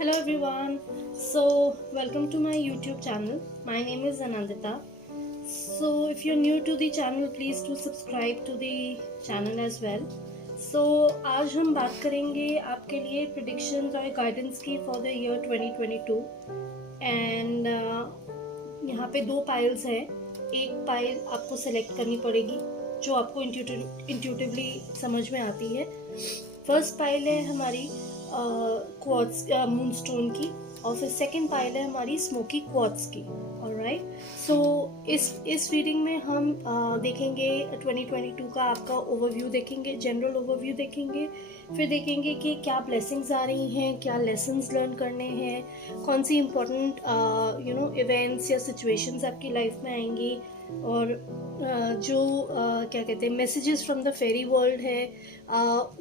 Hello everyone. So, welcome to my YouTube channel. My name is Anandita. So, if you're new to the channel, please do subscribe to the channel as well. So, आज हम बात करेंगे आपके लिए predictions और guidance की for the year 2022 and यहाँ पे दो पाइल्स हैं. एक पाइल आपको सेलेक्ट करनी पड़ेगी जो आपको इंट्यूटिवली समझ में आती है. फर्स्ट पाइल है हमारी क्वार्ट्स मूनस्टोन की और फिर सेकंड पाइल है हमारी स्मोकी क्वार्ट्स की. ऑलराइट, सो इस रीडिंग में हम देखेंगे 2022 का आपका ओवरव्यू देखेंगे, जनरल ओवरव्यू देखेंगे. फिर देखेंगे कि क्या ब्लेसिंग्स आ रही हैं, क्या लेसन्स लर्न करने हैं, कौन सी इम्पोर्टेंट इवेंट्स या सिचुएशंस आपकी लाइफ में आएंगी और जो क्या कहते हैं messages from the fairy world है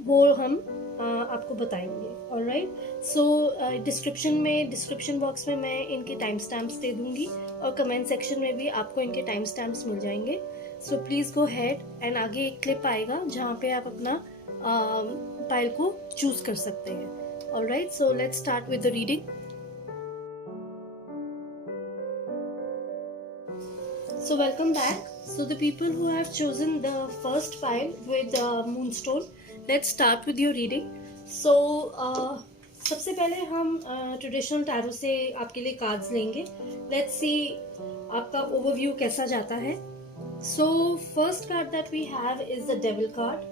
वो हम आपको बताएंगे. ऑलराइट, सो डिस्क्रिप्शन बॉक्स में मैं इनके टाइम स्टैम्प्स दे दूंगी और कमेंट सेक्शन में भी आपको इनके टाइम स्टैम्प्स मिल जाएंगे. So please go ahead and आगे एक क्लिप आएगा जहाँ पे आप अपना पाइल को चूज कर सकते हैं. Alright, so let's start with the reading. So welcome back. So the people who have chosen the first pile with Moonstone, let's start with your reading. So सबसे पहले हम ट्रेडिशनल टैरो से आपके लिए कार्ड्स लेंगे. Let's see आपका overview कैसा जाता है. So first card that we have is the Devil card.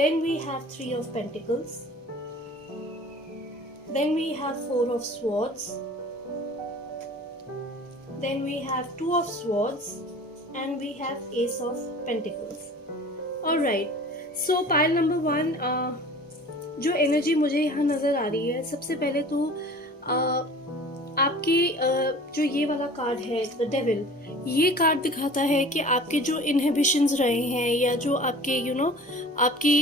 Then we have Three of Pentacles. Then we have Four of Swords. Then we have Two of Swords and we have Ace of Pentacles. Alright, so pile number 1, जो energy मुझे यहाँ नज़र आ रही है, सबसे पहले तो आपकी जो ये वाला कार्ड है द डेविल, ये कार्ड दिखाता है कि आपके जो इनहिबिशंस रहे हैं या जो आपके आपकी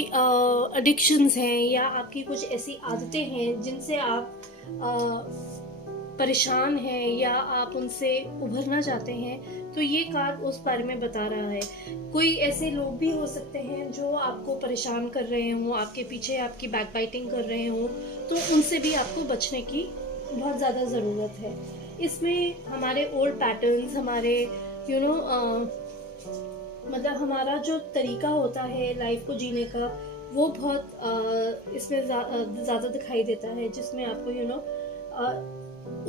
एडिक्शंस हैं या आपकी कुछ ऐसी आदतें हैं जिनसे आप परेशान हैं या आप उनसे उभरना चाहते हैं, तो ये कार्ड उस बारे में बता रहा है. कोई ऐसे लोग भी हो सकते हैं जो आपको परेशान कर रहे हों, आपके पीछे आपकी बैकबाइटिंग कर रहे हों, तो उनसे भी आपको बचने की बहुत ज़्यादा ज़रूरत है. इसमें हमारे ओल्ड पैटर्न्स, हमारे मतलब हमारा जो तरीका होता है लाइफ को जीने का, वो बहुत इसमें ज़्यादा दिखाई देता है, जिसमें आपको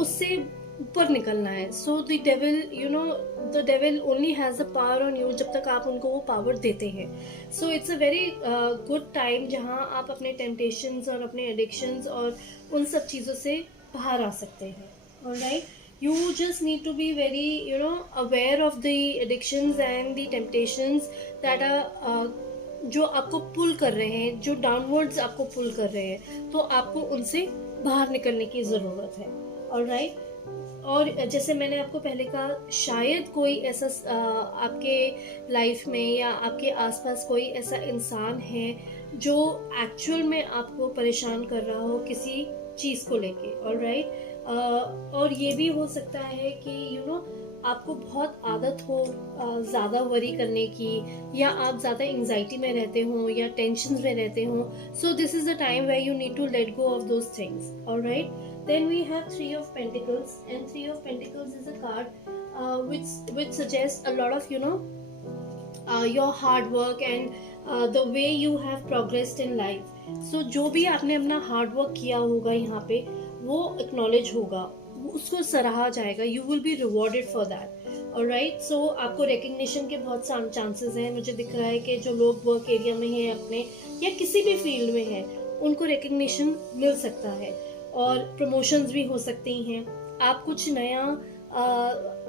उससे ऊपर निकलना है. So the devil only has the power on you जब तक आप उनको वो पावर देते हैं. So it's a very good time जहाँ आप अपने टेम्पटेशंस और अपने एडिक्शंस और उन सब चीज़ों से बाहर आ सकते हैं. Alright, you just need to be very aware of the addictions and the temptations that are जो आपको पुल कर रहे हैं, जो डाउनवर्ड्स आपको पुल कर रहे हैं, तो आपको उनसे बाहर निकलने की ज़रूरत है. ऑलराइट, और जैसे मैंने आपको पहले कहा, शायद कोई ऐसा आपके लाइफ में या आपके आसपास कोई ऐसा इंसान है जो एक्चुअल में आपको परेशान कर रहा हो किसी चीज़ को लेके. ऑलराइट, और ये भी हो सकता है कि आपको बहुत आदत हो ज़्यादा वरी करने की, या आप ज़्यादा एंजाइटी में रहते हो या टेंशन में रहते हो. So this is the time where you need to let go of those things. Alright, then we have Three of Pentacles, and Three of Pentacles is a card which suggests a lot of your hard work and the way you have progressed in life. So जो भी आपने अपना hard work किया होगा यहाँ पे, वो acknowledge होगा, उसको सराहा जाएगा. You will be rewarded for that. Alright, so आपको रिकग्निशन के बहुत सारे चांसेस हैं. मुझे दिख रहा है कि जो लोग वर्क एरिया में हैं अपने या किसी भी फील्ड में हैं, उनको रिकग्निशन मिल सकता है और प्रमोशंस भी हो सकती हैं. आप कुछ नया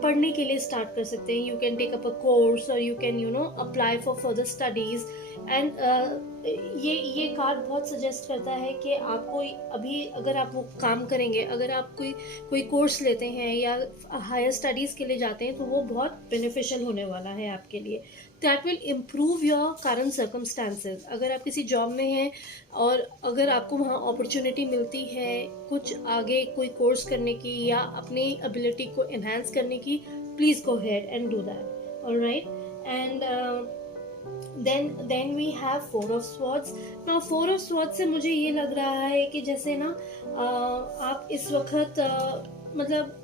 पढ़ने के लिए स्टार्ट कर सकते हैं. You can take up a course और you can apply for further studies. And ये कार्ड बहुत सजेस्ट करता है कि आपको अभी अगर आप वो काम करेंगे, अगर आप कोई कोर्स लेते हैं या हायर स्टडीज़ के लिए जाते हैं, तो वो बहुत बेनिफिशियल होने वाला है आपके लिए. That will improve your current circumstances. अगर आप किसी जॉब में हैं और अगर आपको वहाँ अपॉर्चुनिटी मिलती है कुछ आगे कोई कोर्स करने की या अपनी एबिलिटी को एनहांस करने की, please go ahead and do that. Alright, and then we have four of swords. Now four of swords से मुझे ये लग रहा है कि जैसे ना आप इस वक्त मतलब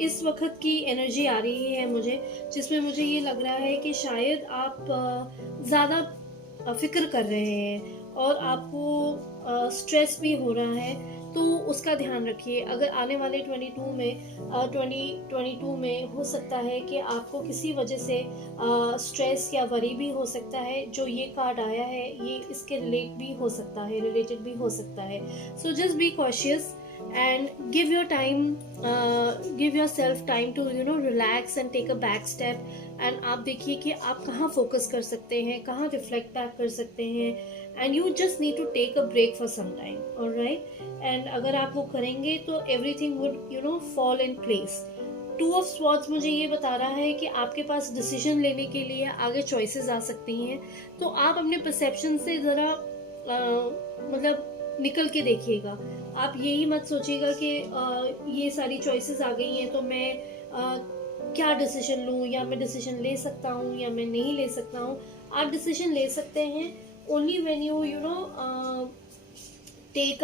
इस वक्त की एनर्जी आ रही है मुझे, जिसमें मुझे ये लग रहा है कि शायद आप ज़्यादा फिक्र कर रहे हैं और आपको स्ट्रेस भी हो रहा है, तो उसका ध्यान रखिए. अगर आने वाले 2022 में हो सकता है कि आपको किसी वजह से स्ट्रेस या वरी भी हो सकता है. जो ये कार्ड आया है ये इसके रिलेटेड भी हो सकता है. So just be cautious and give yourself time to relax and take a back step. and आप देखिए कि आप कहाँ फोकस कर सकते हैं, कहाँ रिफ्लेक्ट बैक कर सकते हैं, and you just need to take a break for some time. alright, and अगर आप वो करेंगे तो everything would fall in place. Two of swords मुझे ये बता रहा है कि आपके पास डिसीजन लेने के लिए आगे चॉइसेस आ सकती हैं, तो आप अपने परसेप्शन से ज़रा मतलब निकल के देखिएगा. आप यही मत सोचिएगा कि ये सारी चॉइसेस आ गई हैं तो मैं क्या डिसीजन लूँ, या मैं डिसीजन ले सकता हूँ या मैं नहीं ले सकता हूँ. आप डिसीजन ले सकते हैं only when you know take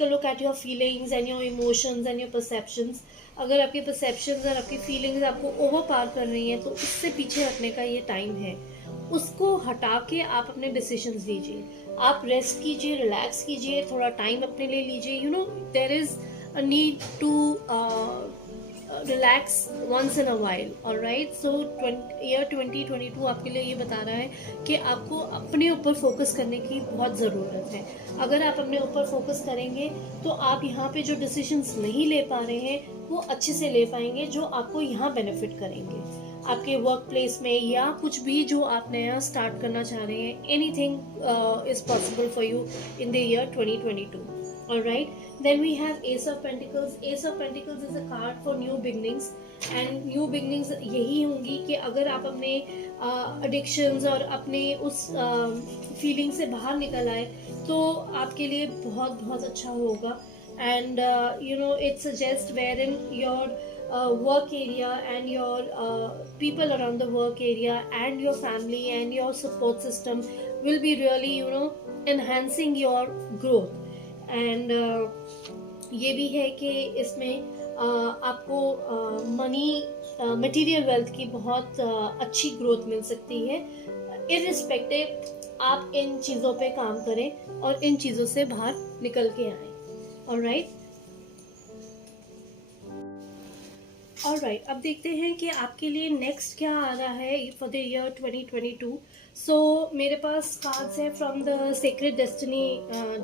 a look at your feelings and your emotions and your perceptions. अगर आपके perceptions और आपकी feelings आपको ओवर पार कर रही हैं तो इससे पीछे हटने का ये टाइम है. उसको हटा के आप अपने डिसीजंस लीजिए, आप रेस्ट कीजिए, रिलैक्स कीजिए, थोड़ा टाइम अपने लिए लीजिए. There is a need to relax once in a while. Alright, so year 2022 आपके लिए ये बता रहा है कि आपको अपने ऊपर फोकस करने की बहुत ज़रूरत है. अगर आप अपने ऊपर फोकस करेंगे तो आप यहाँ पे जो डिसीजंस नहीं ले पा रहे हैं वो अच्छे से ले पाएंगे, जो आपको यहाँ बेनिफिट करेंगे आपके वर्क प्लेस में, या कुछ भी जो आप नया स्टार्ट करना चाह रहे हैं. Anything is possible for you in the year 2022. Alright, then we have Ace of Pentacles. Ace of Pentacles is a card for new beginnings, and new beginnings यही होंगी कि अगर आप अपने addictions और अपने उस feeling से बाहर निकल आए तो आपके लिए बहुत बहुत अच्छा होगा. and it suggests wherein your work area and your people around the work area and your family and your support system will be really enhancing your growth. And ये भी है कि इसमें आपको मनी मटेरियल वेल्थ की बहुत अच्छी growth मिल सकती है. इररिस्पेक्टिव आप इन चीज़ों पे काम करें और इन चीज़ों से बाहर निकल के आएँ. ऑलराइट, अब देखते हैं कि आपके लिए नेक्स्ट क्या आ रहा है फॉर द ईयर 2022. सो मेरे पास कार्ड्स हैं from the sacred destiny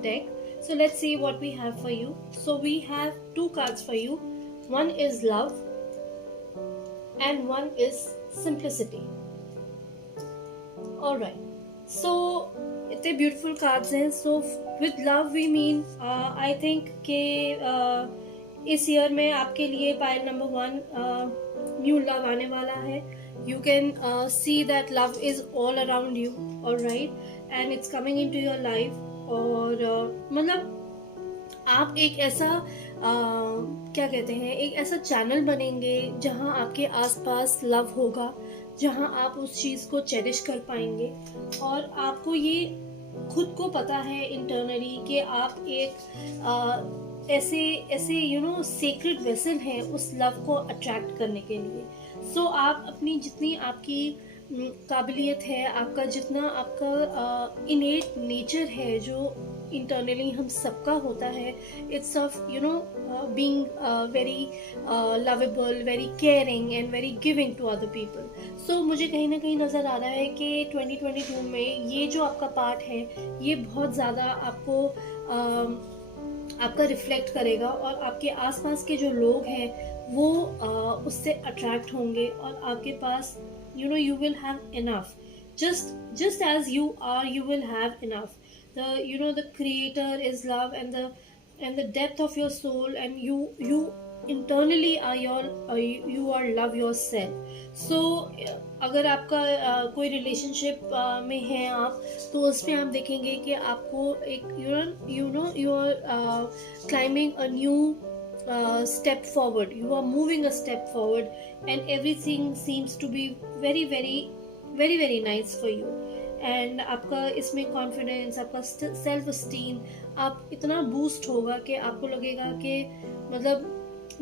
deck. So let's see what we have for you. So we have two cards for you. One is love and one is simplicity. Alright. So इतने beautiful cards हैं. So with love we mean I think कि इस year में आपके लिए pile number 1 new love आने वाला है. You can see that love is all around you. Alright, and it's coming into your life. और मतलब आप एक ऐसा क्या कहते हैं, एक ऐसा चैनल बनेंगे जहां आपके आसपास लव होगा, जहां आप उस चीज़ को चेरिश कर पाएंगे. और आपको ये खुद को पता है इंटरनली कि आप एक ऐसे सेक्रेड वेसल हैं उस लव को अट्रैक्ट करने के लिए. सो आप अपनी जितनी आपकी काबिलियत है, आपका जितना आपका इनेट नेचर है जो इंटरनली हम सबका होता है, it's of being very lovable, very caring and very giving to other people. So मुझे कहीं ना कहीं नज़र आ रहा है कि 2022 में ये जो आपका पार्ट है ये बहुत ज़्यादा आपको आपका रिफ्लेक्ट करेगा, और आपके आसपास के जो लोग हैं वो उससे अट्रैक्ट होंगे, और आपके पास you will have enough. Just as you are, you will have enough. The creator is love, and the depth of your soul, and you internally are you are love yourself. So अगर आपका कोई relationship में है आप, तो उसमें आप देखेंगे कि आपको एक you are climbing a new step forward. You are moving a step forward, and everything seems to be very very very very nice for you. And आपका इसमें कॉन्फिडेंस, आपका सेल्फ स्टीम आप इतना बूस्ट होगा कि आपको लगेगा कि मतलब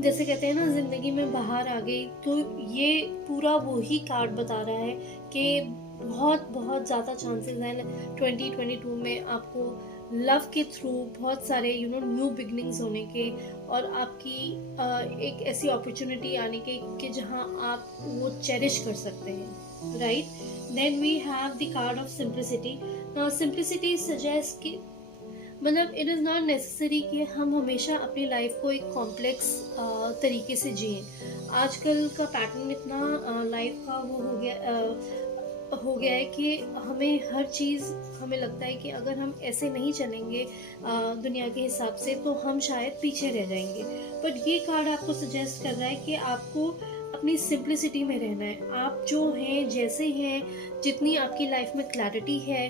जैसे कहते हैं ना ज़िंदगी में बाहर आ गई। तो ये पूरा वही कार्ड बता रहा है कि बहुत बहुत ज़्यादा चांसेस हैं 2022 में आपको लव के थ्रू बहुत सारे न्यू बिगनिंग्स होने के, और आपकी एक ऐसी अपॉर्चुनिटी आने के कि जहां आप वो चेरिश कर सकते हैं, right. Then we have the card of simplicity. Now simplicity suggest कि मतलब इट इज़ नॉट नेसेसरी कि हम हमेशा अपनी लाइफ को एक कॉम्प्लेक्स तरीके से जिएं। आजकल का पैटर्न इतना लाइफ का वो हो गया है कि हमें हर चीज़, हमें लगता है कि अगर हम ऐसे नहीं चलेंगे दुनिया के हिसाब से तो हम शायद पीछे रह जाएंगे। बट ये कार्ड आपको सजेस्ट कर रहा है कि आपको अपनी सिंप्लिसिटी में रहना है। आप जो हैं, जैसे हैं, जितनी आपकी लाइफ में क्लैरिटी है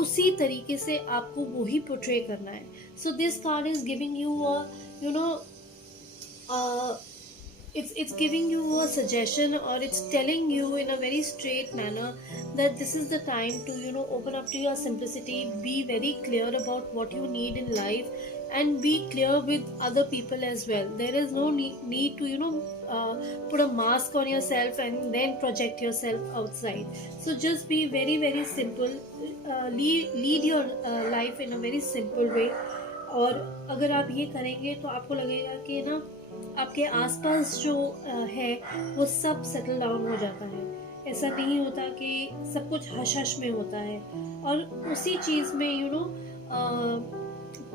उसी तरीके से आपको वही पोर्ट्रे करना है। सो this card is giving you you know it's giving you a suggestion, or it's telling you in a very straight manner that this is the time to open up to your simplicity, be very clear about what you need in life, and be clear with other people as well. There is no need to put a mask on yourself and then project yourself outside. So just be very very simple, lead your life in a very simple way. और अगर आप ये करेंगे तो आपको लगेगा कि ना आपके आसपास जो है वो सब सेटल डाउन हो जाता है। ऐसा नहीं होता कि सब कुछ हश हश में होता है, और उसी चीज़ में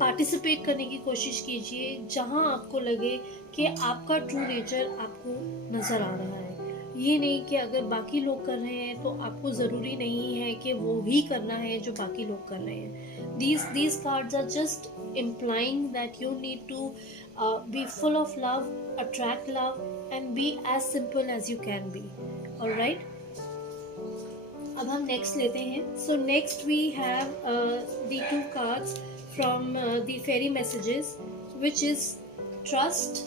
पार्टिसिपेट करने की कोशिश कीजिए जहां आपको लगे कि आपका ट्रू नेचर आपको नज़र आ रहा है। ये नहीं कि अगर बाकी लोग कर रहे हैं तो आपको ज़रूरी नहीं है कि वो ही करना है जो बाकी लोग कर रहे हैं। These cards are just implying that you need to be full of love, attract love, and be as simple as you can be. Alright? अब हम नेक्स्ट लेते हैं। So next we have the two cards from the fairy messages, which is trust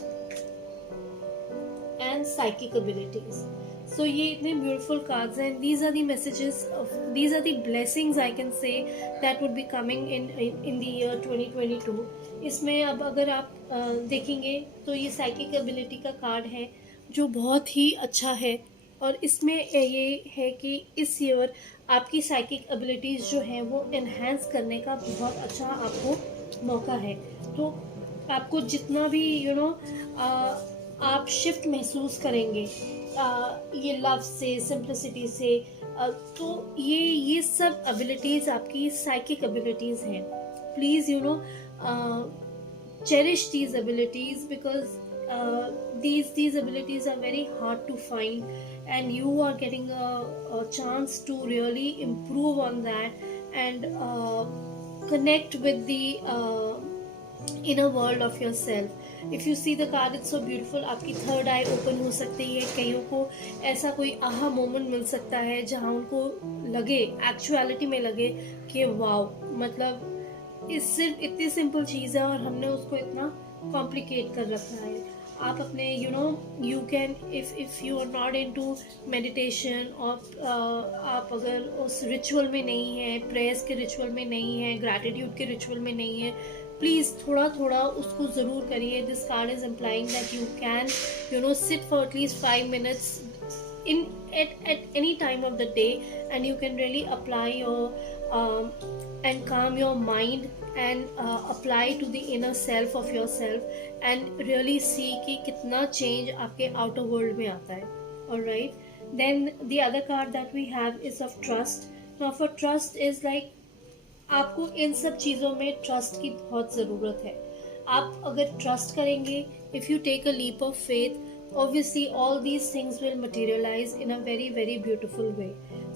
and psychic abilities. So ये इतने beautiful cards हैं. These are the messages of, these are the blessings I can say that would be coming in the year 2022. इसमें अब अगर आप देखेंगे तो ये psychic ability का कार्ड है जो बहुत ही अच्छा है, और इसमें ये है कि इस ईयर आपकी साइकिक एबिलिटीज़ जो हैं वो एनहेंस करने का बहुत अच्छा आपको मौका है। तो आपको जितना भी आप शिफ्ट महसूस करेंगे ये लव से, सिंप्लिसिटी से, तो ये सब एबिलिटीज़ आपकी साइकिक एबिलिटीज़ हैं। Please cherish these abilities, because these abilities are very hard to find, and you are getting a chance to really improve on that and connect with the inner world of yourself. If you see the card, it's so beautiful. आपकी third I open हो सकती है। कईयों को ऐसा कोई aha moment मिल सकता है जहाँ उनको लगे, एक्चुअलिटी में लगे कि वाओ, मतलब इस सिर्फ इतनी सिंपल चीज़ है और हमने उसको इतना कॉम्प्लिकेट कर रखा है। आप अपने you can, if you are not into meditation, और आप अगर उस रिचुअल में नहीं है, प्रेयर्स के रिचुअल में नहीं है, ग्रैटिट्यूड के रिचुअल में नहीं है, प्लीज़ थोड़ा थोड़ा उसको ज़रूर करिए। This card is implying that you can sit for at least 5 minutes at any time of the day, and you can really apply your and calm your mind and apply to the inner self of yourself, and really see कि कितना change आपके outer world में आता है। Alright, then the other card that we have is of trust. Now for trust is like आपको इन सब चीज़ों में ट्रस्ट की बहुत ज़रूरत है। आप अगर ट्रस्ट करेंगे, if you take a leap of faith, obviously all these things will materialize in a very very beautiful way.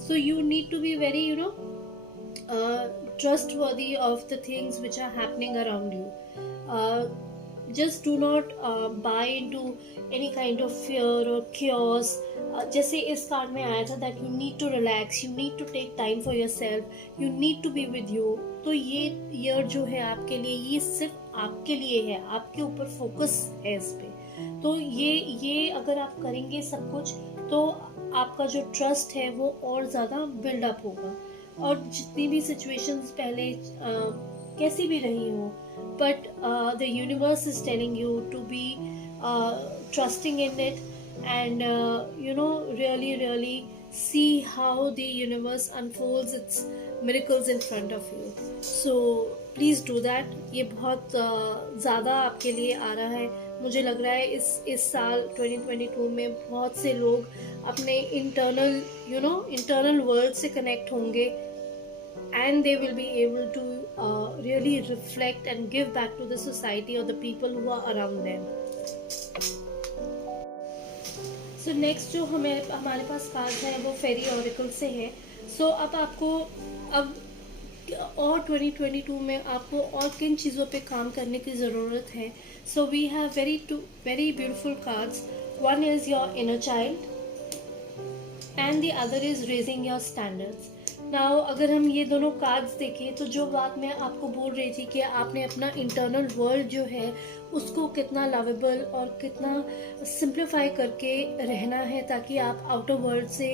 So you need to be very trustworthy of the things which are happening around you. Just do not buy into any kind of fear or chaos. जैसे इस card में आया था that you need to relax, you need to take time for yourself, you need to be with you. तो ये year जो है आपके लिए, ये सिर्फ आपके लिए है, आपके ऊपर फोकस है इस पे। तो ये अगर आप करेंगे सब कुछ, तो आपका जो ट्रस्ट है वो और ज़्यादा बिल्डअप होगा। और जितनी भी सिचुएशंस पहले कैसी भी रही हो, but the universe is telling you to be trusting in it, and really see how the universe unfolds its miracles in front of you. So please do that. ये बहुत ज़्यादा आपके लिए आ रहा है. मुझे लग रहा है इस साल 2022 में बहुत से लोग अपने इंटरनल वर्ल्ड से कनेक्ट होंगे, and they will be able to really reflect and give back to the society or the people who are around them. So next जो हमारे पास कार्ड है वो फेरी ऑरिकल से है. So अब आपको और 2022 में आपको और किन चीज़ों पे काम करने की ज़रूरत है. So we have very beautiful cards. One is your inner child and the other is raising your standards. Now अगर हम ये दोनों कार्ड्स देखें तो जो बात मैं आपको बोल रही थी कि आपने अपना इंटरनल वर्ल्ड जो है उसको कितना लवेबल और कितना सिंप्लीफाई करके रहना है ताकि आप आउटर वर्ल्ड से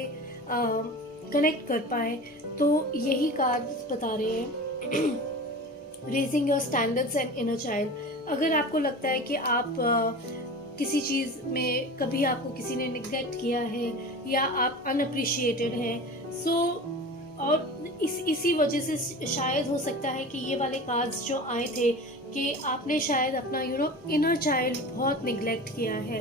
कनेक्ट कर पाएँ, तो यही कार्ड्स बता रहे हैं. Raising your standards and inner child. अगर आपको लगता है कि आप किसी चीज़ में कभी आपको किसी ने निग्लेक्ट किया है या आप अनअप्रिशिएटेड हैं, सो और इसी वजह से शायद हो सकता है कि ये वाले कार्ड्स जो आए थे कि आपने शायद अपना इनर चाइल्ड बहुत निगलेक्ट किया है.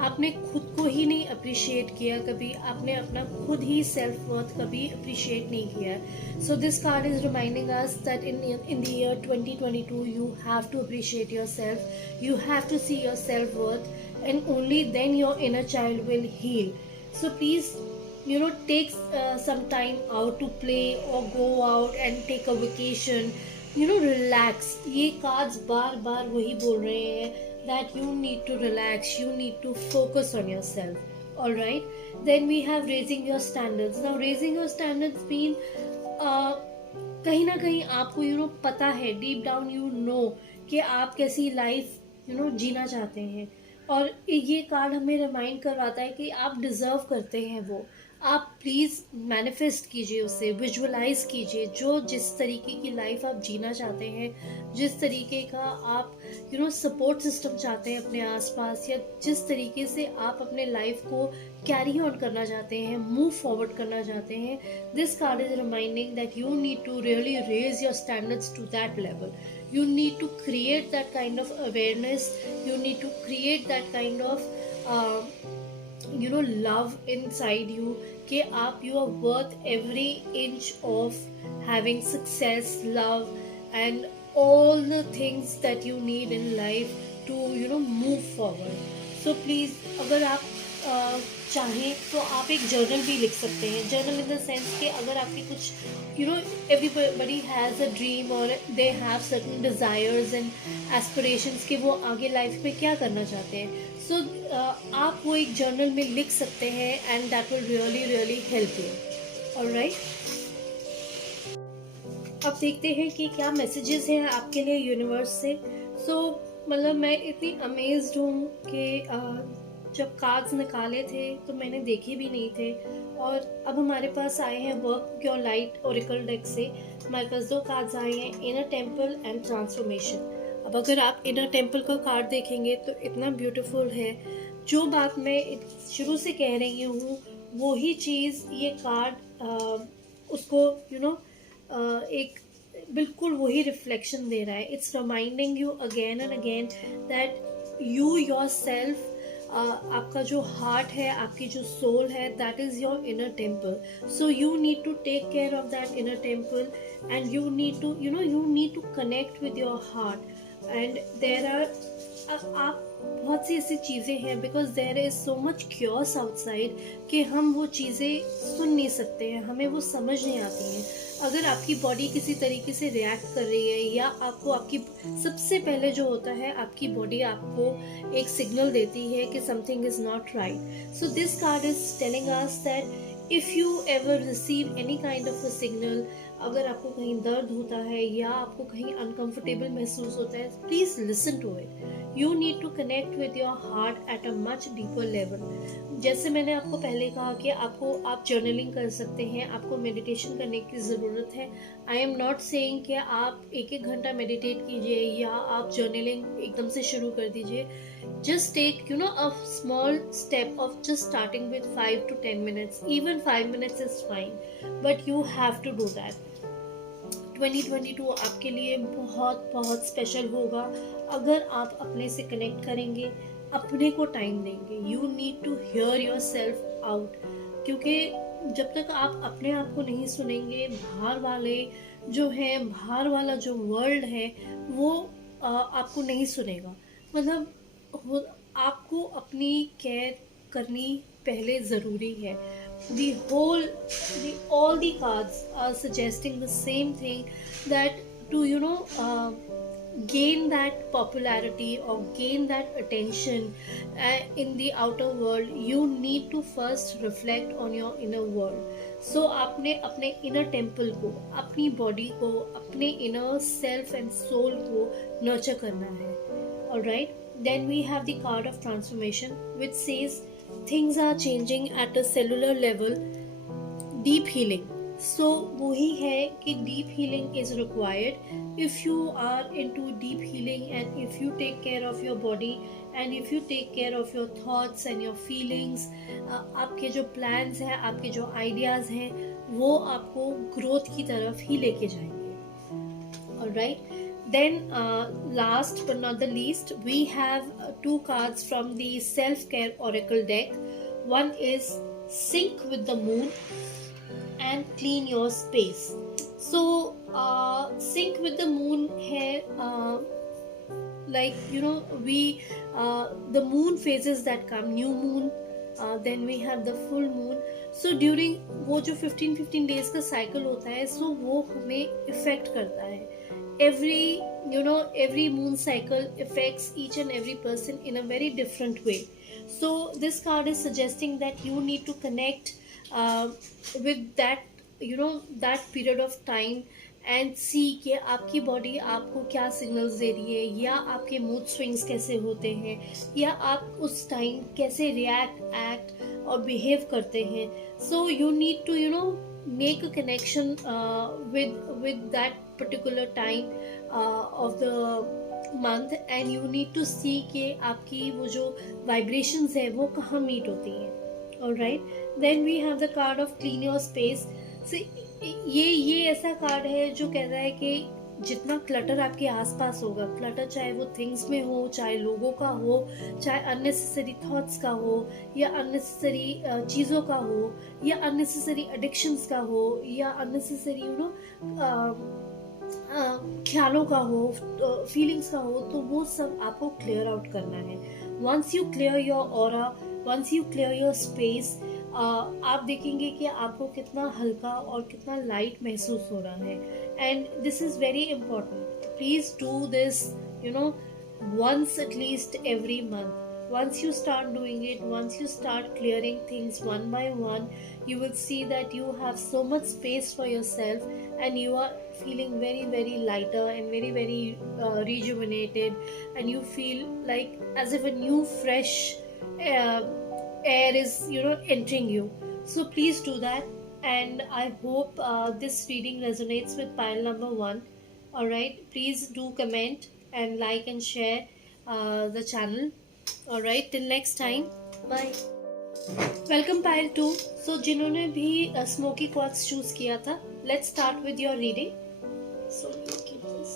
आपने खुद को ही नहीं अप्रिशिएट किया कभी, आपने अपना खुद ही सेल्फ वर्थ कभी अप्रिशिएट नहीं किया. So this card is reminding us that in the year 2022 you have to appreciate yourself, you have to see your self worth, and only then your inner child will heal. So please take some time out to play or go out and take a vacation, relax. ये cards बार बार वही बोल रहे हैं that you need to relax, you need to focus on yourself. All right, then we have raising your standards. Now raising your standards mean कहीं ना कहीं आपको पता है, deep down you know कि आप कैसी लाइफ जीना चाहते हैं, और ये कार्ड हमें रिमाइंड करवाता है कि आप डिज़र्व करते हैं वो. आप प्लीज़ मैनिफेस्ट कीजिए उसे, विजुअलाइज कीजिए जिस तरीके की लाइफ आप जीना चाहते हैं, जिस तरीके का आप सपोर्ट सिस्टम चाहते हैं अपने आसपास, या जिस तरीके से आप अपने लाइफ को कैरी ऑन करना चाहते हैं, मूव फॉरवर्ड करना चाहते हैं. This card is reminding that you need to really raise your standards to that level. You need to create that kind of awareness, you need to create that kind of love inside you कि आप you are worth every inch of having success, love and all the things that you need in life to move forward. So please अगर आप चाहें तो आप एक journal भी लिख सकते हैं. जर्नल इन द सेंस कि अगर आपकी कुछ एवरीबडी हैज़ अ ड्रीम और they have certain desires and aspirations कि वो आगे लाइफ में क्या करना चाहते हैं, सो आप वो एक जर्नल में लिख सकते हैं and that will really help you. Alright, अब देखते हैं कि क्या मैसेजेस हैं आपके लिए यूनिवर्स से. सो मतलब मैं इतनी अमेज्ड हूँ कि जब कार्ड्स निकाले थे तो मैंने देखे भी नहीं थे, और अब हमारे पास आए हैं work your light Oracle deck से. हमारे पास 2 कार्ड्स आए हैं, इनर टेम्पल एंड ट्रांसफॉर्मेशन. अब अगर आप इनर टेम्पल का कार्ड देखेंगे तो इतना ब्यूटीफुल है. जो बात मैं शुरू से कह रही हूँ वो ही चीज़ ये कार्ड उसको एक बिल्कुल वही रिफ्लेक्शन दे रहा है. It's reminding you again and again that you yourself, आपका जो हार्ट है, आपकी जो सोल है, that is your inner temple. So you need to take care of that inner temple and you need to connect with your heart. And there are आप बहुत सी ऐसी चीज़ें हैं, because there is so much cures outside कि हम वो चीज़ें सुन नहीं सकते हैं, हमें वो समझ नहीं आती हैं. अगर आपकी बॉडी किसी तरीके से रिएक्ट कर रही है या आपको आपकी सबसे पहले जो होता है आपकी बॉडी आपको एक सिग्नल देती है कि something is not right. So this card is telling us that if you ever receive any kind of a signal, अगर आपको कहीं दर्द होता है या आपको कहीं अनकंफर्टेबल महसूस होता है, please listen to it. You need to connect with your heart at a much deeper level. जैसे मैंने आपको पहले कहा कि आप जर्नलिंग कर सकते हैं, आपको मेडिटेशन करने की ज़रूरत है। आई एम नॉट सेइंग कि आप 1-1 घंटा मेडिटेट कीजिए या आप जर्नलिंग एकदम से शुरू कर दीजिए। Just take a small step of just starting with 5 to 10 minutes. Even 5 minutes is fine, but you have to do that. 2022 आपके लिए बहुत बहुत स्पेशल होगा अगर आप अपने से कनेक्ट करेंगे, अपने को टाइम देंगे। You need to hear yourself out, क्योंकि जब तक आप अपने आप को नहीं सुनेंगे, बाहर वाला जो वर्ल्ड है वो आपको नहीं सुनेगा। मतलब आपको अपनी केयर करनी पहले ज़रूरी है। All the cards are suggesting the same thing, that to gain that popularity or gain that attention in the outer world, you need to first reflect on your inner world. So आपने अपने inner temple को, अपनी body को, अपने inner self and soul को nurture करना है। Alright, then we have the card of transformation, which says things are changing at a cellular level. Deep healing. So वही है कि deep healing is required. If you are into deep healing and if you take care of your body and if you take care of your thoughts and your feelings, आपके जो plans हैं, आपके जो ideas हैं, वो आपको growth की तरफ ही लेके जाएंगे। Alright. Then last but not the least, we have 2 cards from the self-care oracle deck. One is sync with the moon and clean your space. So sync with the moon hai, the moon phases that come, new moon, then we have the full moon. So during वो जो 15 days का cycle होता है, so वो हमें affect करता है। Every moon cycle affects each and every person in a very different way. So this card is suggesting that you need to connect with that that period of time and see कि आपकी body आपको क्या signals दे रही है, या आपके mood swings कैसे होते हैं, या आप उस टाइम कैसे रिएक्ट, एक्ट और बिहेव करते हैं। So you need to make a connection with that particular time of the month, and you need to see कि आपकी वो जो vibrations है वो कहाँ meet होती हैं। Alright, then we have the card of clean your space. So ये ऐसा कार्ड है जो कहता है कि जितना क्लटर आपके आसपास होगा, क्लटर चाहे वो थिंग्स में हो, चाहे लोगों का हो, चाहे अननेसेसरी थॉट्स का हो, या अननेसेसरी चीज़ों का हो, या अननेसेसरी एडिक्शंस का हो, या अननेसेसरी ख्यालों का हो, फीलिंग्स का हो, तो वो सब आपको क्लियर आउट करना है। Once you clear your aura, once you clear your space, आप देखेंगे कि आपको कितना हल्का और कितना लाइट महसूस हो रहा है। And this is very important. Please do this once at least every month. Once you start doing it, once you start clearing things one by one, you will see that you have so much space for yourself and you are feeling very, very lighter and very, very rejuvenated, and you feel like as if a new fresh air is entering you. So please do that, and I hope this reading resonates with pile number 1. Alright, please do comment and like and share the channel. Alright, till next time, bye. Welcome pile 2. So जिन्होंने भी smoky quartz choose किया था, let's start with your reading. So we'll keep this.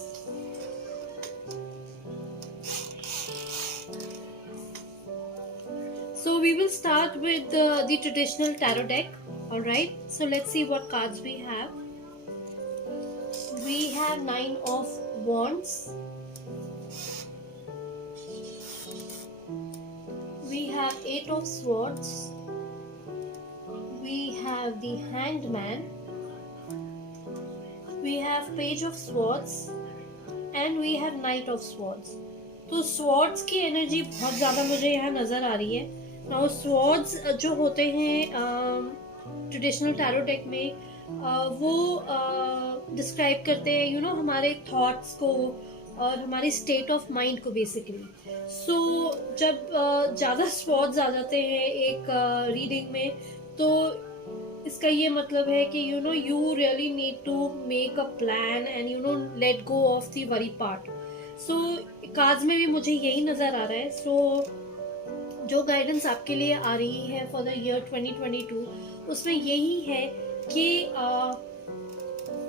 So we will start with the traditional tarot deck. Alright, so let's see what cards we have. We have 9 of Wands. We have 8 of Swords. We have the Hanged Man. We have Page of Swords. And we have Knight of Swords. तो Swords की energy बहुत ज़्यादा मुझे यहाँ नज़र आ रही है। Now Swords जो होते हैं ट्रेडिशनल टैरो डेक में, वो डिस्क्राइब करते हैं हमारे थॉट्स को, और हमारे स्टेट ऑफ माइंड को बेसिकली। सो जब ज़्यादा स्वॉट्स आ जाते हैं एक रीडिंग में, तो इसका ये मतलब है कि you really need to make a plan and let go of the worry part. So cards में भी मुझे यही नज़र आ रहा है। जो गाइडेंस आपके लिए आ रही है फॉर द ईयर 2022, उसमें यही है कि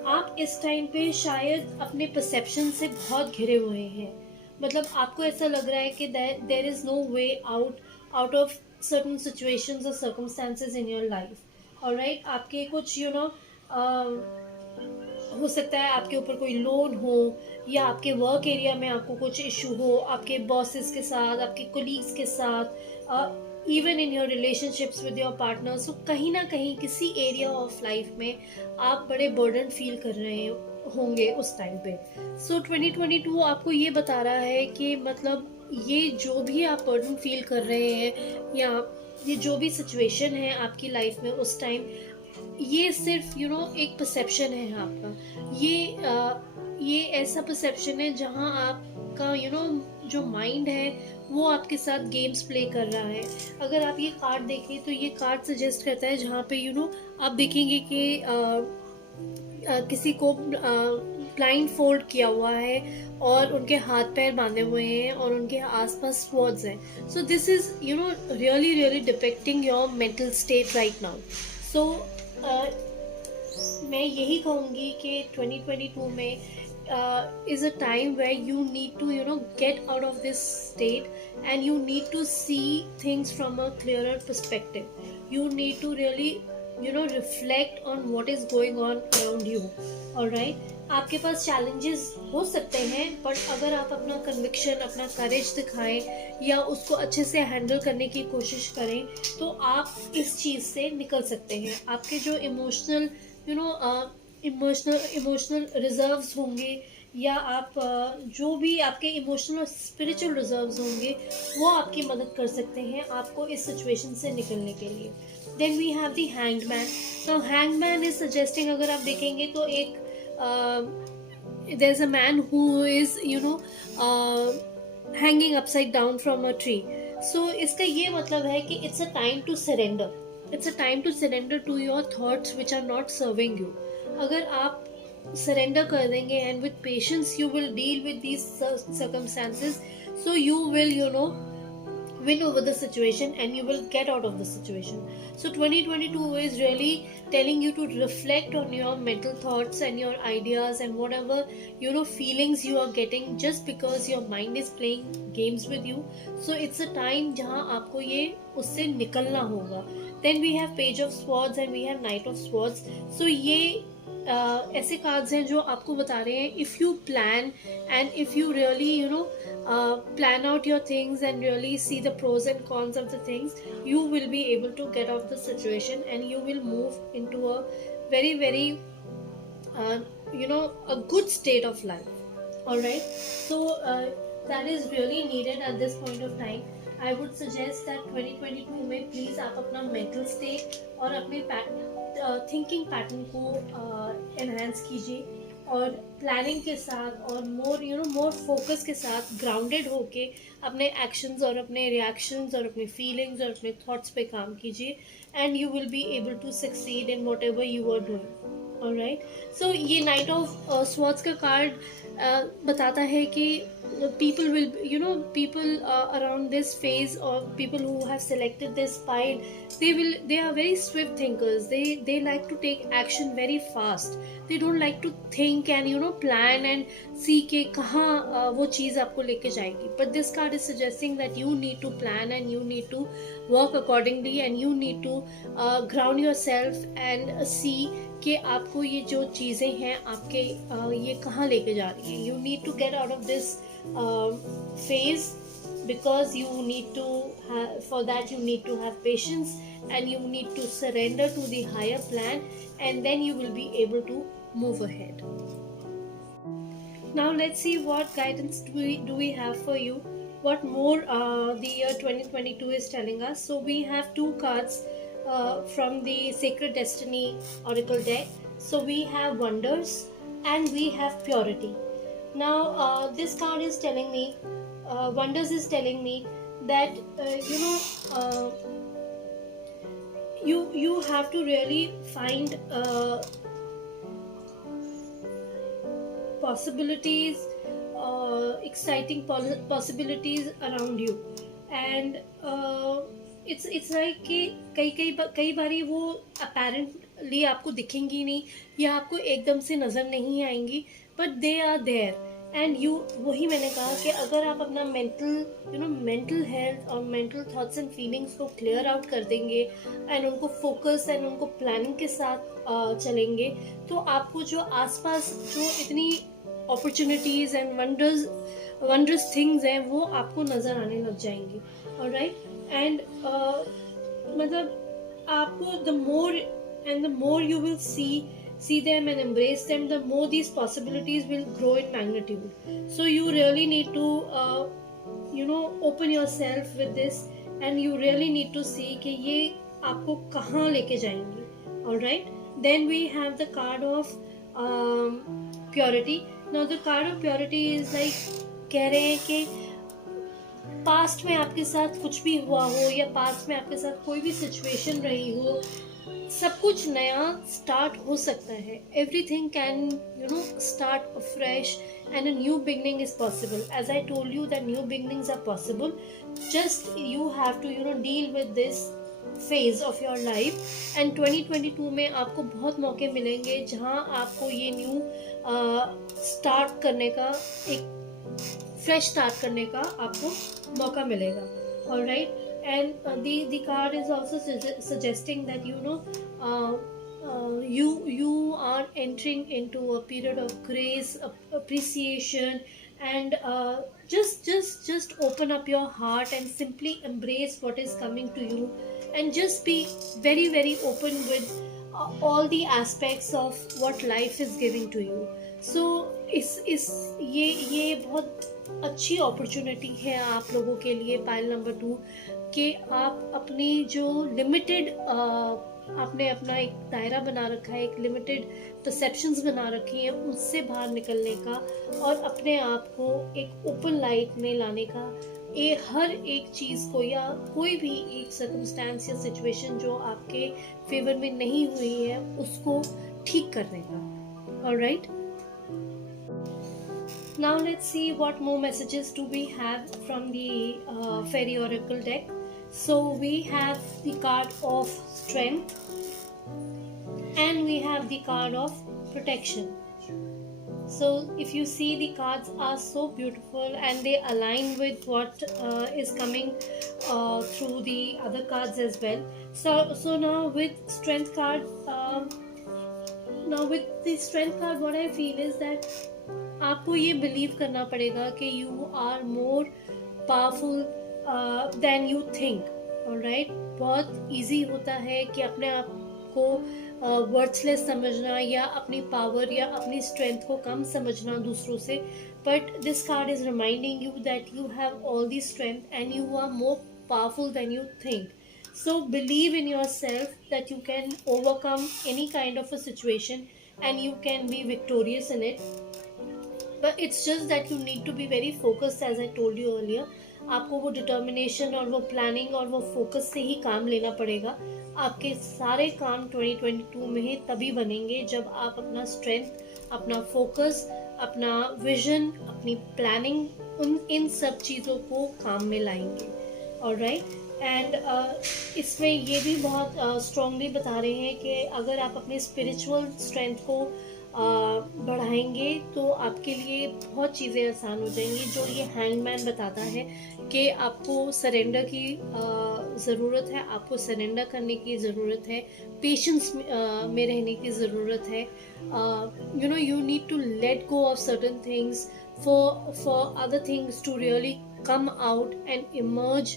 आप इस टाइम पे शायद अपने परसेप्शन से बहुत घिरे हुए हैं। मतलब आपको ऐसा लग रहा है कि there is no way out of certain situations और circumstances in your life. Alright, आपके कुछ हो सकता है आपके ऊपर कोई लोन हो, या आपके वर्क एरिया में आपको कुछ इशू हो, आपके बॉसेस के साथ, आपके कोलीग्स के साथ, even in your relationships with your partner. So कहीं ना कहीं किसी एरिया ऑफ लाइफ में आप बड़े बर्डन फील कर रहे होंगे उस टाइम पे। सो 2022 आपको ये बता रहा है कि मतलब ये जो भी आप बर्डन फील कर रहे हैं, या ये जो भी सिचुएशन है आपकी लाइफ में उस टाइम, ये सिर्फ एक परसेप्शन है आपका। ये ऐसा परसेप्शन है जहाँ आपका जो माइंड है वो आपके साथ गेम्स प्ले कर रहा है। अगर आप ये कार्ड देखें तो ये कार्ड सजेस्ट करता है जहाँ पे आप देखेंगे कि किसी को ब्लाइंड फोल्ड किया हुआ है और उनके हाथ पैर बांधे हुए हैं और उनके आसपास स्वॉर्ड्स हैं। So this is really really depicting your mental state right now. So मैं यही कहूँगी कि 2022 में is a time where you need to get out of this state, and you need to see things from a clearer perspective. You need to really reflect on what is going on around you. Alright, आपके पास challenges हो सकते हैं, but अगर आप अपना conviction, अपना courage दिखाएं या उसको अच्छे से handle करने की कोशिश करें, तो आप इस चीज़ से निकल सकते हैं। आपके जो emotional इमोशनल रिजर्व्स होंगे, या आप जो भी आपके इमोशनल और स्पिरिचुअल रिजर्व्स होंगे, वो आपकी मदद कर सकते हैं आपको इस सिचुएशन से निकलने के लिए। Then we have the hanged man. तो हैंग्ड मैन इज सजेस्टिंग, अगर आप देखेंगे तो एक there is a man who is hanging upside down from a tree. So इसका ये मतलब है कि it's a time to surrender. It's a time to surrender to your thoughts which are not serving you. अगर आप surrender कर देंगे and with patience you will deal with these circumstances, so you will win over the situation and you will get out of the situation. So 2022 is really telling you to reflect on your mental thoughts and your ideas and whatever feelings you are getting just because your mind is playing games with you. So it's a time जहाँ आपको ये उससे निकलना होगा. Then we have Page of Swords and we have Knight of Swords. So ये ऐसे cards हैं जो आपको बता रहे हैं, if you plan and if you really plan out your things and really see the pros and cons of the things, you will be able to get out of the situation and you will move into a very very a good state of life. All right, so that is really needed at this point of time. I would suggest that 2022 में please आप अपना mental state और अपने thinking pattern को enhance कीजिए, और planning के साथ और मोर फोकस के साथ ग्राउंडेड होके अपने एक्शंस और अपने रिएक्शंस और अपने फीलिंग्स और अपने थॉट्स पे काम कीजिए, and you will be able to succeed in whatever you are doing. Alright, so ये नाइट ऑफ स्वॉर्ड्स का कार्ड बताता है कि people will people around this phase, or people who have selected this pile, they are very swift thinkers. They like to take action very fast. They don't like to think and plan and see के कहाँ वो चीज़ आपको लेके जाएगी. But this card is suggesting that you need to plan and you need to work accordingly and you need to ground yourself and see कि आपको ये जो चीज़ें हैं आपके ये कहाँ लेके जा रही हैं. You need to get out of this phase, because you need to for that you need to have patience and you need to surrender to the higher plan, and then you will be able to move ahead. Now let's see what guidance do we have for you, what more the year 2022 is telling us. So we have two cards from the Sacred Destiny Oracle deck. So we have Wonders and we have Purity. Now this card is telling me, wonders is telling me that uh, you have to really find possibilities, exciting possibilities around you. And it's like कि कई बारी वो apparently आपको दिखेंगी नहीं या आपको एकदम से नज़र नहीं आएंगी, but they are there. And you, वही मैंने कहा कि अगर आप अपना मेंटल हेल्थ और मेंटल थॉट्स एंड फीलिंग्स को क्लियर आउट कर देंगे एंड उनको फोकस एंड उनको प्लानिंग के साथ चलेंगे, तो आपको जो आसपास जो इतनी अपॉर्चुनिटीज़ एंड वंडरस थिंग्स हैं वो आपको नज़र आने लग जाएंगी. ऑलराइट. एंड मतलब आपको the more you will see them and embrace them, the more these possibilities will grow in magnitude. So you really need to open yourself with this, and you really need to see कि ये आपको कहाँ लेके जाएंगे. Alright. Then we have the card of purity. Now the card of purity is like कह रहे हैं कि पास्ट में आपके साथ कुछ भी हुआ हो या पास्ट में आपके साथ कोई भी सिचुएशन रही हो, सब कुछ नया स्टार्ट हो सकता है. Everything can start afresh and a new beginning is possible. As I told you that new beginnings are possible. Just you have to deal with this phase of your life. And 2022 में आपको बहुत मौके मिलेंगे जहाँ आपको ये new start करने का, एक फ्रेश स्टार्ट करने का आपको मौका मिलेगा. Alright. And the card is also suggesting that you are entering into a period of grace, appreciation, and just open up your heart and simply embrace what is coming to you, and just be very very open with all the aspects of what life is giving to you. So ये बहुत अच्छी opportunity है आप लोगों के लिए, pile number 2, कि आप अपनी जो लिमिटेड आपने अपना एक दायरा बना रखा है, एक लिमिटेड परसेप्शंस बना रखी हैं, उससे बाहर निकलने का और अपने आप को एक ओपन लाइट में लाने का, हर एक चीज़ को या कोई भी एक सर्कमस्टेंस या सिचुएशन जो आपके फेवर में नहीं हुई है उसको ठीक करने का. Alright. Now let's see what more messages do we have from the fairy oracle deck. So we have the card of strength and we have the card of protection. So if you see, the cards are so beautiful and they align with what is coming through the other cards as well. So now with strength card, what I feel is that आपको ये believe करना पड़ेगा कि you are more powerful than you think. Alright. बहुत easy होता है कि अपने आप को वर्थलेस समझना या अपनी पावर या अपनी स्ट्रेंथ को कम समझना दूसरों से, but this card is reminding you that you have all the strength and you are more powerful than you think. So believe in yourself that you can overcome any kind of a situation and you can be victorious in it. But it's just that you need to be very focused, as I told you earlier. आपको वो determination और वो planning और वो focus से ही काम लेना पड़ेगा. आपके सारे काम 2022 में ही तभी बनेंगे जब आप अपना स्ट्रेंथ, अपना फोकस, अपना विजन, अपनी प्लानिंग, इन सब चीज़ों को काम में लाएंगे. ऑलराइट. एंड इसमें ये भी बहुत स्ट्रांगली बता रहे हैं कि अगर आप अपनी स्पिरिचुअल स्ट्रेंथ को बढ़ाएंगे तो आपके लिए बहुत चीज़ें आसान हो जाएंगी. जो ये हैंगमैन बताता है कि आपको सरेंडर की ज़रूरत है, आपको सरेंडर करने की ज़रूरत है, पेशेंस में रहने की ज़रूरत है. You need to let go of certain things for other things to really come out and emerge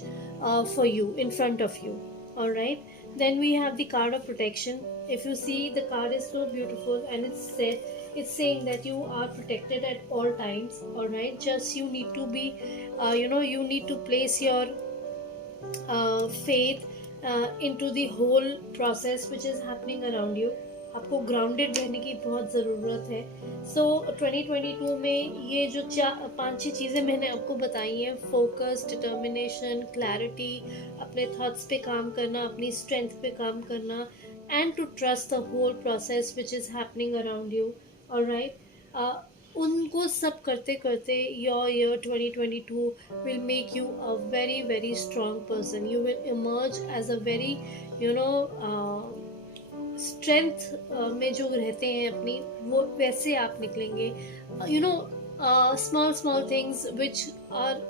for you, in front of you. All right. Then we have the card of protection. If you see, the card is so beautiful and it's saying that you are protected at all times. All right. Just you need to be you need to place your faith into the whole process which is happening around you. आपको grounded रहने की बहुत ज़रूरत है। सो 2022 में ये जो 5-6 चीज़ें मैंने आपको बताई हैं, फोकस, डिटर्मिनेशन, क्लैरिटी, अपने थॉट्स पे काम करना, अपनी स्ट्रेंथ पे काम करना, and to trust the whole process which is happening around you. Alright, उनको सब करते करते your year 2022 will make you a very very strong person. You will emerge as a very you know strength में जो रहते हैं अपनी, वो वैसे आप निकलेंगे। You know small small things which are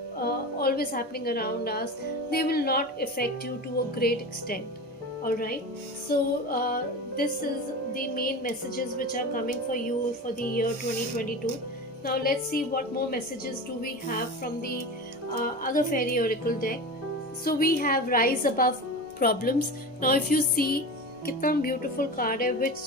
always happening around us, they will not affect you to a great extent. All right, so this is the main messages which are coming for you for the year 2022. Now let's see what more messages do we have from the other fairy oracle deck. So we have rise above problems. Now if you see, कितना beautiful card है, which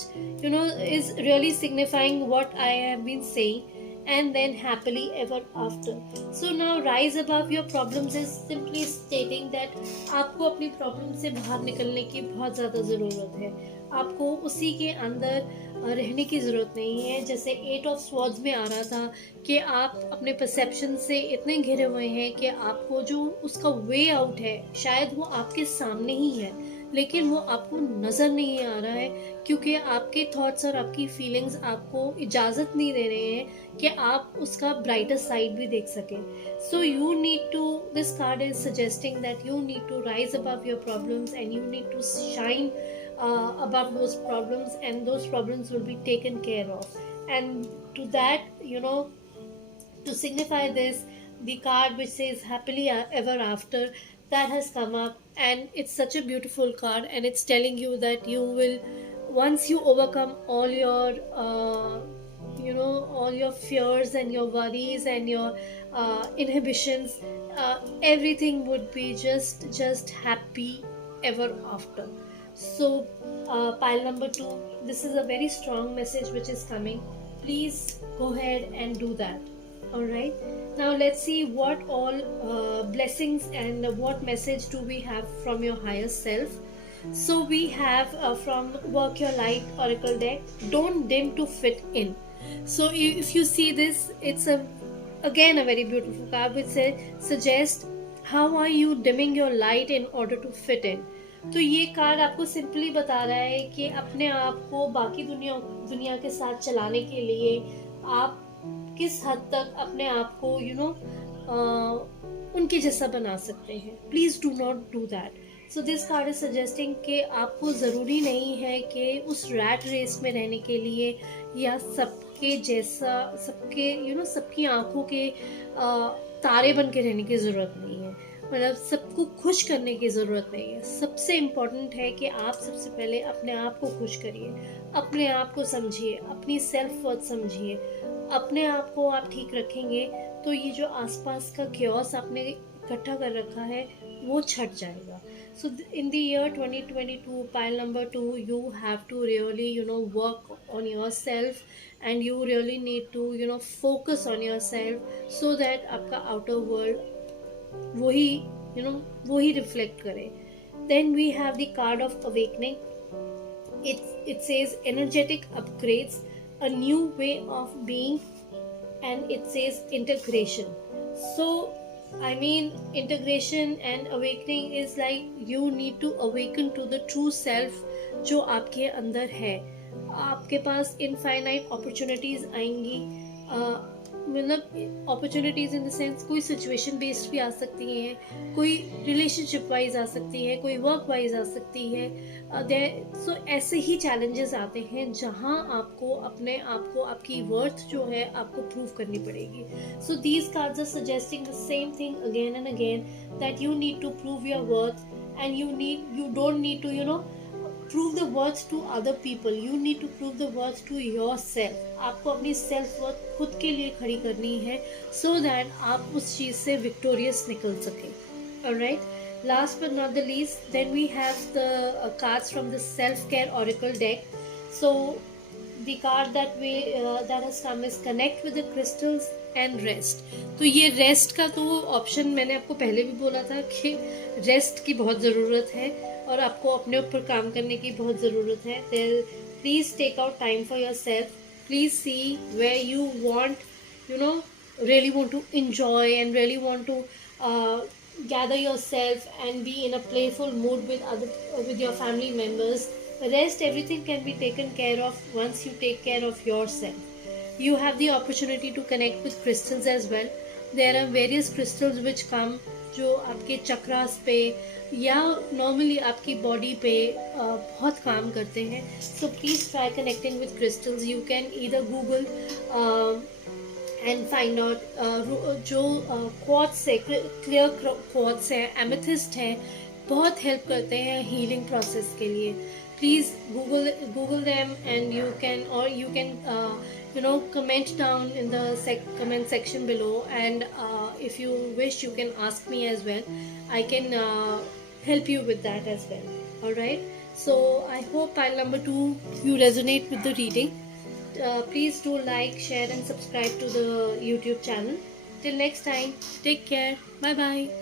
you know is really signifying what I have been saying, and then happily ever after. So now rise above your problems is simply stating that आपको अपनी problem से बाहर निकलने की बहुत ज़्यादा ज़रूरत है. आपको उसी के अंदर रहने की ज़रूरत नहीं है. जैसे 8 ऑफ स्वॉर्ड्स में आ रहा था कि आप अपने परसेप्शन से इतने घिरे हुए हैं कि आपको जो उसका वे आउट है शायद वो आपके सामने ही है, लेकिन वो आपको नज़र नहीं आ रहा है, क्योंकि आपके थॉट्स और आपकी फीलिंग्स आपको इजाज़त नहीं दे रहे हैं कि आप उसका ब्राइटर साइड भी देख सकें. So you need to, this card is suggesting that you need to rise above your problems and you need to shine above those problems, and those problems will be taken care of. And to that, to signify this, the card which says happily ever after, that has come up, and it's such a beautiful card, and it's telling you that you will, once you overcome all your all your fears and your worries and your inhibitions, everything would be just happy ever after. So pile number 2, this is a very strong message which is coming. Please go ahead and do that. All right, now let's see what all blessings and what message do we have from your higher self. So we have from Work Your Light Oracle deck, don't dim to fit in. So if you see this, it's again a very beautiful card which says suggest how are you dimming your light in order to fit in. तो ये card आपको simply बता रहा है कि अपने आप को बाकी दुनिया के साथ चलाने के लिए आप किस हद तक अपने आप को उनके जैसा बना सकते हैं. Please do not do that. So this card is suggesting कि आपको ज़रूरी नहीं है कि उस रैट रेस में रहने के लिए या सबके जैसा सबकी आंखों के तारे बन के रहने की ज़रूरत नहीं है. मतलब सबको खुश करने की ज़रूरत नहीं है. सबसे इम्पोर्टेंट है कि आप सबसे पहले अपने आप को खुश करिए, अपने आप को समझिए, अपनी सेल्फ वर्थ समझिए. अपने आप को आप ठीक रखेंगे तो ये जो आसपास का क्योस आपने इकट्ठा कर रखा है वो छट जाएगा. So in the year 2022, pile number 2, you have to really work on yourself, and you really need to focus on yourself so that आपका outer world वही रिफ्लेक्ट करे. Then we have the card of awakening. It says energetic upgrades, a new way of being, and it says integration. So I mean, integration and awakening is like you need to awaken to the true self जो आपके अंदर है. आपके पास infinite opportunities आएंगी. मतलब opportunities in the sense कोई situation based भी आ सकती हैं, कोई रिलेशनशिप वाइज आ सकती है, कोई वर्क वाइज आ सकती है. सो ऐसे ही चैलेंजेस आते हैं जहां आपको अपने आप को, आपकी वर्थ जो है आपको प्रूव करनी पड़ेगी. So these cards are suggesting the same thing again and again, that you need to prove your worth, and you don't need to prove the worth to other people. You need to prove the worth to yourself. आपको अपनी self worth खुद के लिए खड़ी करनी है so that आप उस चीज़ से विक्टोरियस निकल सकें. Alright, last but not the least, then we have the cards from the self-care oracle deck. So the card that has come is connect with the crystals and rest. तो ये rest का तो option मैंने आपको पहले भी बोला था कि रेस्ट की बहुत ज़रूरत है और आपको अपने ऊपर काम करने की बहुत ज़रूरत है. Please take out time for yourself. Please see where you want, you know, really want to enjoy and really want to gather yourself and be in a playful mood with with your family members. The rest, everything can be taken care of once you take care of yourself. You have the opportunity to connect with crystals as well. There are various crystals which come, जो आपके चक्रास पे या normally आपकी body पे बहुत काम करते हैं. So please try connecting with crystals. You can either Google and find out जो क्वार्ट्स है, क्लियर क्वार्ट्स है, एमेथिस्ट है, बहुत हेल्प करते हैं हीलिंग प्रोसेस के लिए. Please Google them, and you can comment down in the comment section below, and if you wish you can ask me as well. I can help you with that as well. All right, so I hope pile number 2 you resonate with the reading. Please do like, share and subscribe to the YouTube channel. Till next time, take care. Bye bye.